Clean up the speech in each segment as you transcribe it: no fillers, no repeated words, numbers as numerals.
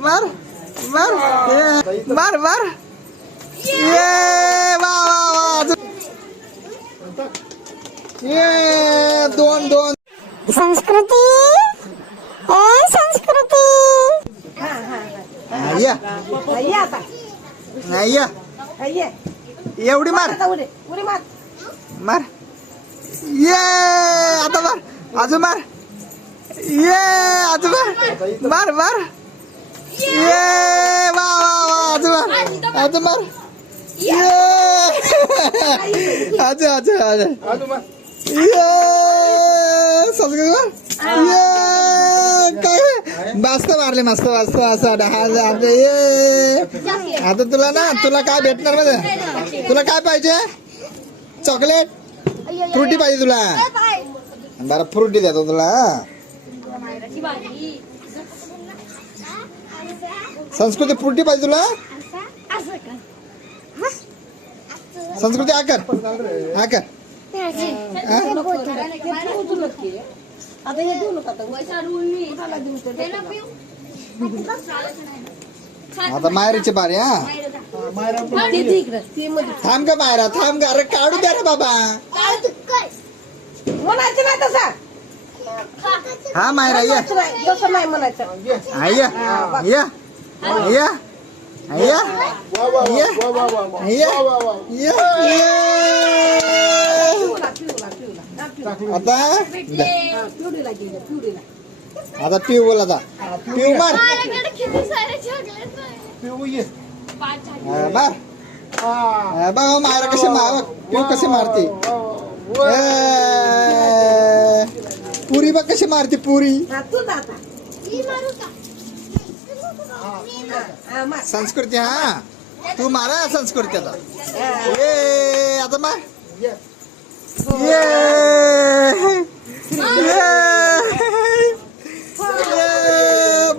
मार मार मार मार ये वा वा वा ये दोन दोन संस्कृती संस्कृती या एवढी मार मार ये आता मार अजून मार ये अजून मार मार मार ये वा वा वा अजून मार ये अजून मार ये संस्कृती मार ये काय मस्त मारले मस्त मस्त असं ये आता तुला काय भेटणार मध्ये तुला काय पाहिजे चॉकलेट फ्रुटी पाहिजे तुला बरं फ्रुटी देतो तुला संस्कृती फ्रुटी पाहिजे तुला संस्कृती आकर आता मायरीची बारी हा थांब का मायरा थांब का अरे काढू द्या रे बाबा हा मायरा ये आता पिऊ बोल आता पिऊ मार मार बघ मायरा कशी मार पिऊ कशी मारते पुरी बघ कशी मारते पुरी संस्कृती हा तू मारा संस्कृती आता ये आता मार ये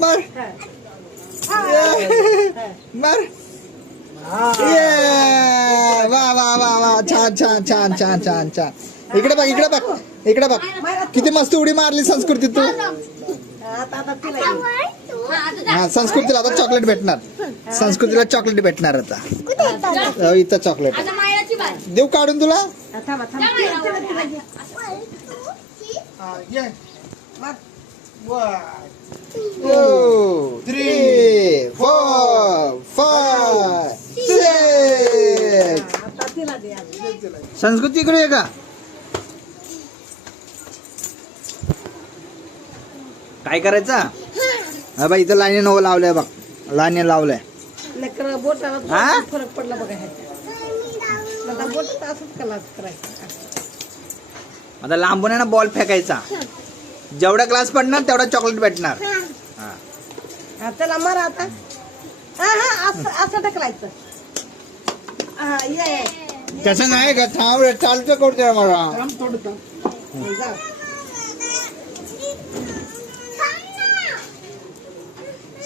मार मार ये वा वा वा वा छान छान छान छान छान छान इकडे बघ इकडे बघ इकडे बघ किती मस्त उडी मारली संस्कृती तू हा संस्कृतीला आता चॉकलेट भेटणार संस्कृतीला चॉकलेट भेटणार आता इथं चॉकलेट देऊ काढून तुला 1 2 3 4 5 6 संस्कृती इकडे आहे का काय करायचं हा बाई इथं लाईन नवं लावलंय बघ लाईन लावलंय फरक पडला बघा आता लांबून आहे ना बॉल फेकायचा जेवढा क्लास पडणार तेवढा चॉकलेट भेटणार चला मारा आता असं ढकलायचं तसं नाही का थांब चालतं करतोय मला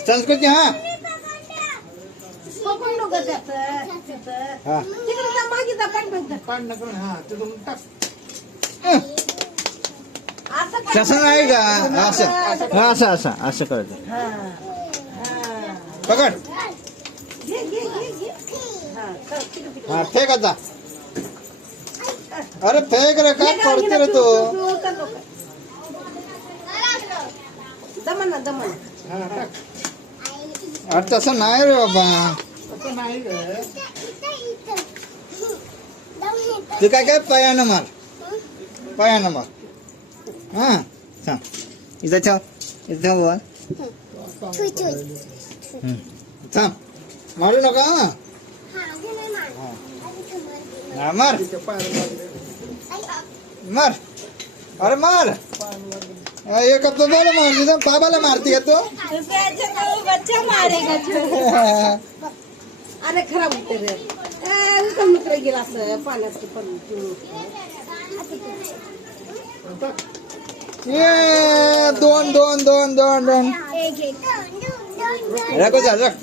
संस्कृती हा तसं नाही का असं असं असं असं करत पकड हा फेक आता अरे फेक रे काय करते रे तू अरे तसं नाही रे बाबा तू काय काय पायानं मार हा थांब इथं ठेव बोल थांब मारू नका मार मार अरे मार एक हफ्ता बोला मार बाबाला मारती का तू अरे खराब होते रे मित्र गेला असं पाण्यात ये दोन दोन दोन दोन दोन एक रखो जा रख